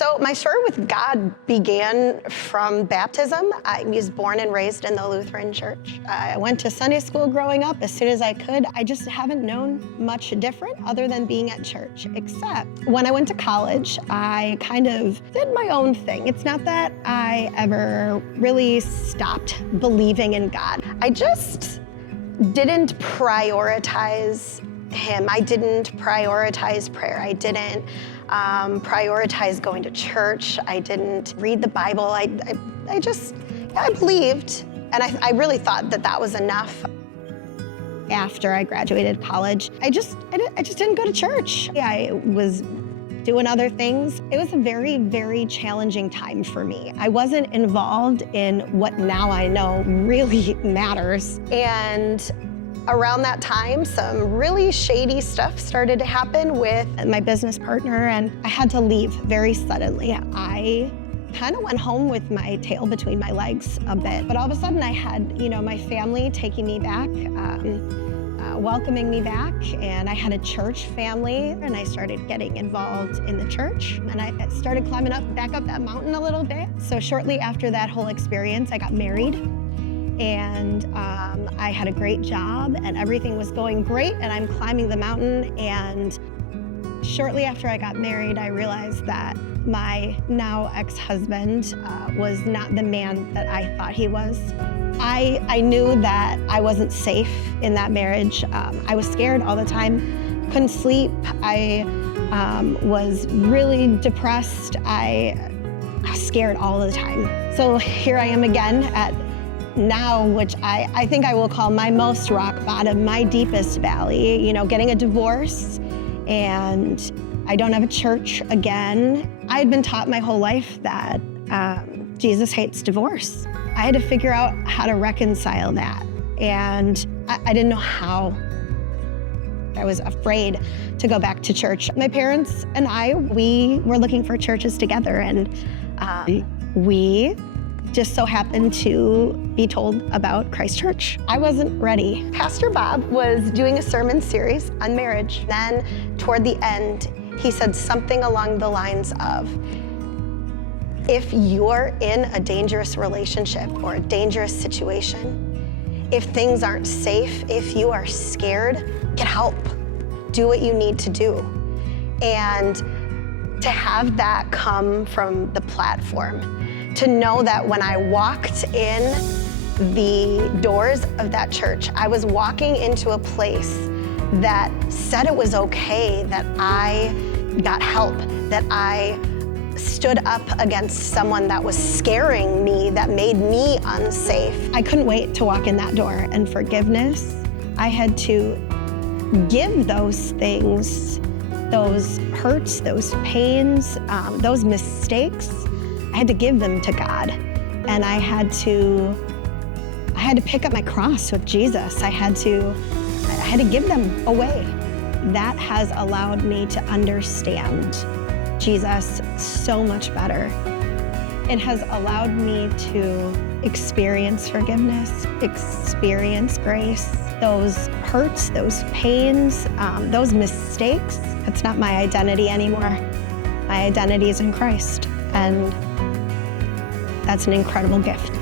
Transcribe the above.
So my story with God began from baptism. I was born and raised in the Lutheran Church. I went to Sunday school growing up as soon as I could. I just haven't known much different other than being at church, except when I went to college, I kind of did my own thing. It's not that I ever really stopped believing in God. I just didn't prioritize Him. I didn't prioritize prayer. I didn't prioritize going to church. I didn't read the Bible. I believed, and I really thought that that was enough. After I graduated college, I just didn't go to church. I was doing other things. It was a very, very challenging time for me. I wasn't involved in what now I know really matters. And around that time, some really shady stuff started to happen with my business partner, and I had to leave very suddenly. I kind of went home with my tail between my legs a bit, but all of a sudden I had, my family taking me back, welcoming me back, and I had a church family, and I started getting involved in the church, and I started climbing back up that mountain a little bit. So shortly after that whole experience, I got married, and I had a great job, and everything was going great, and I'm climbing the mountain, and shortly after I got married, I realized that my now ex-husband was not the man that I thought he was. I knew that I wasn't safe in that marriage. I was scared all the time, couldn't sleep. I was really depressed. I was scared all the time. So here I am again at now, which I think I will call my most rock bottom, my deepest valley, getting a divorce, and I don't have a church again. I had been taught my whole life that Jesus hates divorce. I had to figure out how to reconcile that, and I didn't know how. I was afraid to go back to church. My parents and we were looking for churches together, and we just so happened to be told about Christ Church. I wasn't ready. Pastor Bob was doing a sermon series on marriage. Then toward the end, he said something along the lines of, if you're in a dangerous relationship or a dangerous situation, if things aren't safe, if you are scared, get help. Do what you need to do. And to have that come from the platform, to know that when I walked in the doors of that church, I was walking into a place that said it was okay, that I got help, that I stood up against someone that was scaring me, that made me unsafe. I couldn't wait to walk in that door. And forgiveness, I had to give those things, those hurts, those pains, those mistakes, I had to give them to God. And I had to pick up my cross with Jesus. I had to give them away. That has allowed me to understand Jesus so much better. It has allowed me to experience forgiveness, experience grace. Those hurts, those pains, those mistakes, that's not my identity anymore. My identity is in Christ, and that's an incredible gift.